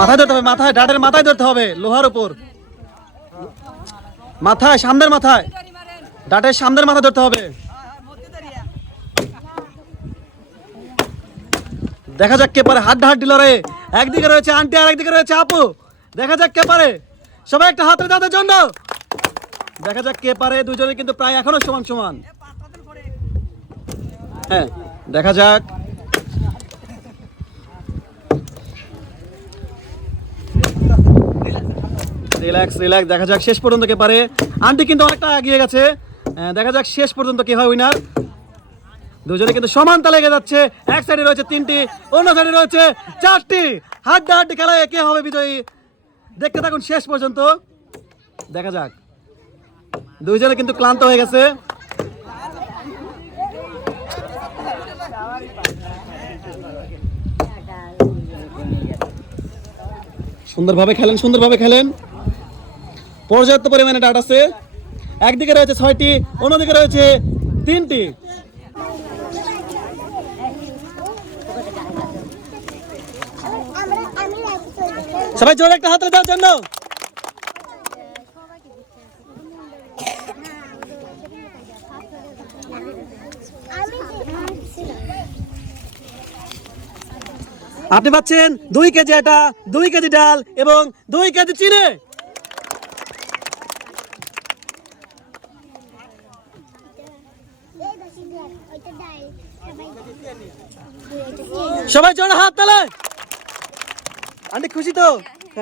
মাথায় ধরতে হবে, মাথায়, ডাটের মাথায় ধরতে হবে, লোহার উপর মাথায়, সামনের মাথায়, ডাটের সামনের মাথা ধরতে হবে। দেখা যাক কে পারে। হাড্ডাহাড্ডি লড়াই, একদিকে রয়েছে আন্টি আর একদিকে রয়েছে আপু। দেখা যাক কে পারে। সবাই একটা হাতে তাদের জন্য। দেখা যাক কে পারে। দুজনে কিন্তু প্রায় এখনো সমান সমান। হ্যাঁ, দেখা যাক। রিল্যাক্স রিল্যাক্স, দেখা যাক শেষ পর্যন্ত কে পারে। আন্টি কিন্তু অনেকটা এগিয়ে গেছে। দেখা যাক শেষ পর্যন্ত কে হয় উইনার। দুজনে কিন্তু সমান তালে এগিয়ে যাচ্ছে। এক সাইডে রয়েছে 3টি, অন্য সাইডে রয়েছে 4টি। হাড্ডাহাড্ডি খেলায় কে হবে বিজয়ী, দেখতে থাকুন শেষ পর্যন্ত। দেখা যাক। দুইজনে কিন্তু ক্লান্ত হয়ে গেছে। সুন্দরভাবে খেলেন, সুন্দরভাবে খেলেন। পর্যাপ্ত পরিমাণে ডাট আছে। একদিকে রয়েছে 6টি, অন্যদিকে রয়েছে 3টি। সবাই জোরে একটা হাত দেওয়ার জন্য। আপনি পাচ্ছেন 2 কেজি আটা, 2 কেজি ডাল এবং 2 কেজি চিনি। সবাই জোরে হাত তালে। আন্টি খুশি তো?